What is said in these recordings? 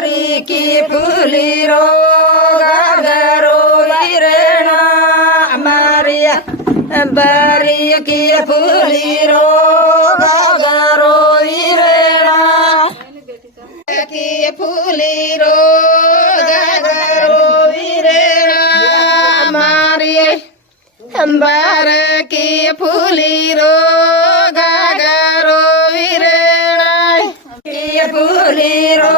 अंबारी की फूली रो गागरो वीरेणा हमारी अंबारी की फूली रो गागरो वीरेणा की फूली रो गागरो वीरेणा हमारी अंबार की फूली रो गागरो वीरेणा की फूली रो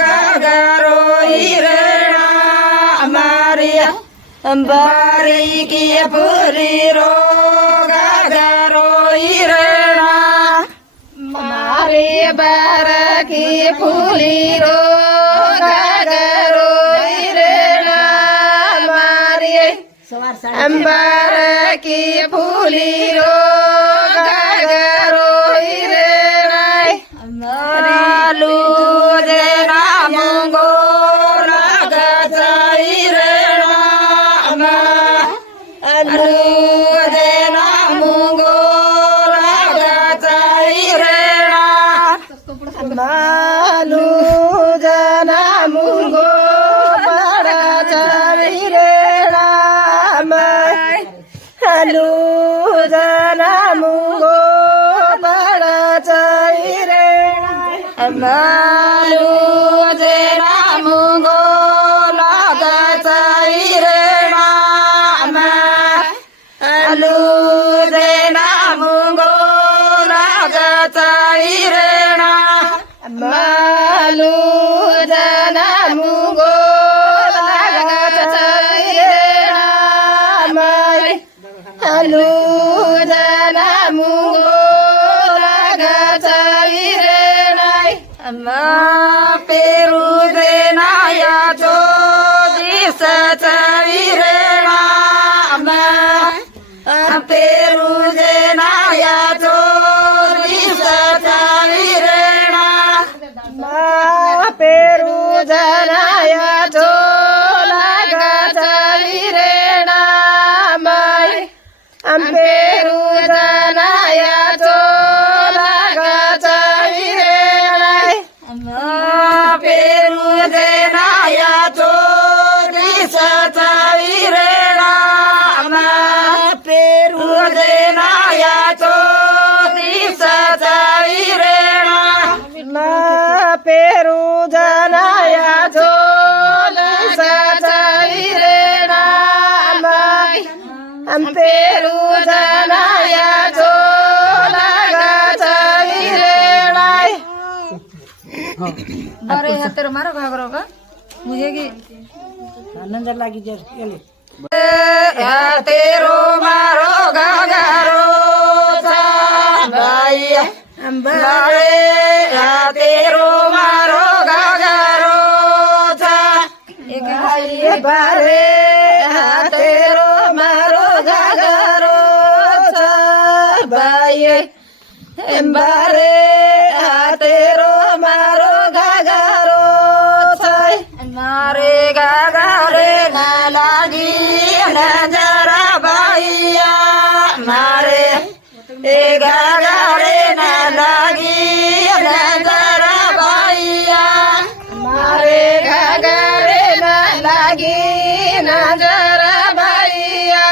गागरो वीरेणा हमारी अंबारी की फूली रो गागरो वीरेणा हमारी बार की फूली रो गागरो वीरेणा हमारी अंबार की फूली रो गागरो वीरेणा मालू देना मुंगो रागाचा वीरेणा मालू देना मुंगो रागाचा वीरेणा मालू देना मुंगो पडाचा वीरेणा मालू देना मुंगो पडाचा वीरेणा मालू देना मुंगो लागाचा वीरेणा मालू देना मुंगो लागाचा वीरेणा मालू देना मुंगो लागाचा वीरेणा मालू देना मुंगो लागाचा वीरेणा पेरू देना या चो दिसाचा वीरेणा पेरू देना या चो दिसाचा वीरेणा पेरू देना या चो लागाचा वीरेणा पेरू देना या चो लागाचा वीरेणा पेरू देना या चो दिसाचा वीरेणा पेरू देना या चो दिसाचा वीरेणा पेरू देना या चो दिसाचा वीरेणा पेरू देना या चो लागाचा वीरेणा अरे हातेर मारो घागरो का मुझे की नंजर लागी जर तेरो मारो घागरो भाई अंबारे तेरो मारो घागरो बारे तेरो मारो घागरो भाई अंबारे तेरो मारो घागरो मारे घागरे ना लागी नजरा बाईया मारे घागरे ना लागी नजरा बाईया मारे घागरे ना लागी नजरा बाईया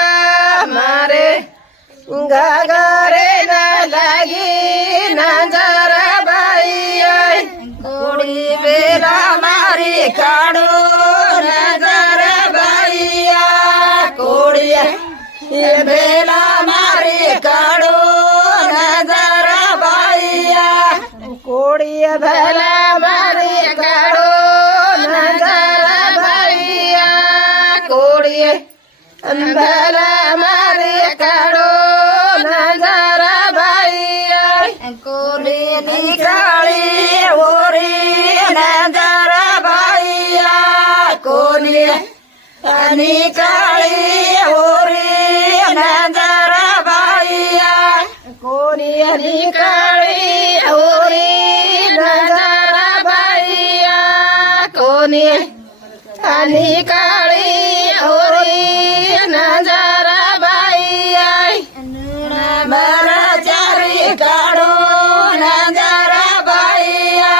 मारे घागरे ना लागी नजरा बाईया कोडी बेला मारी काढो नजरा बाईया कोडी बेला मारी काढो नजरा बाईया कोडी बेला मारी काढो नजरा बाईया कोडी बेला मारी काढो नजरा बाईया कोडी निकाळी ओरी नजरा बाईया कोणी निकाळी ओरी नजरा बाईया कोणी निकाळी ओरी नजरा बाईया कोणी निकाळी ओरी नजरा बाईया चारी काढो नजरा बाईया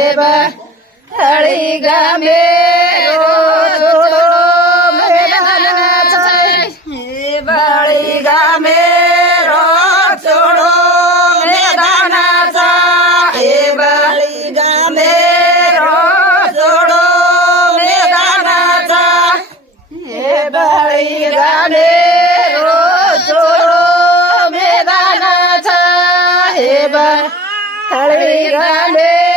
बळी गामे रोडो मैदानाचा हे बळी गामे रोड सोडो मैदानाचा हे बळी गामे रोड सोडो मैदानाचा हे बळी गामे रोड सोडो मैदानाचा हे बळी गामे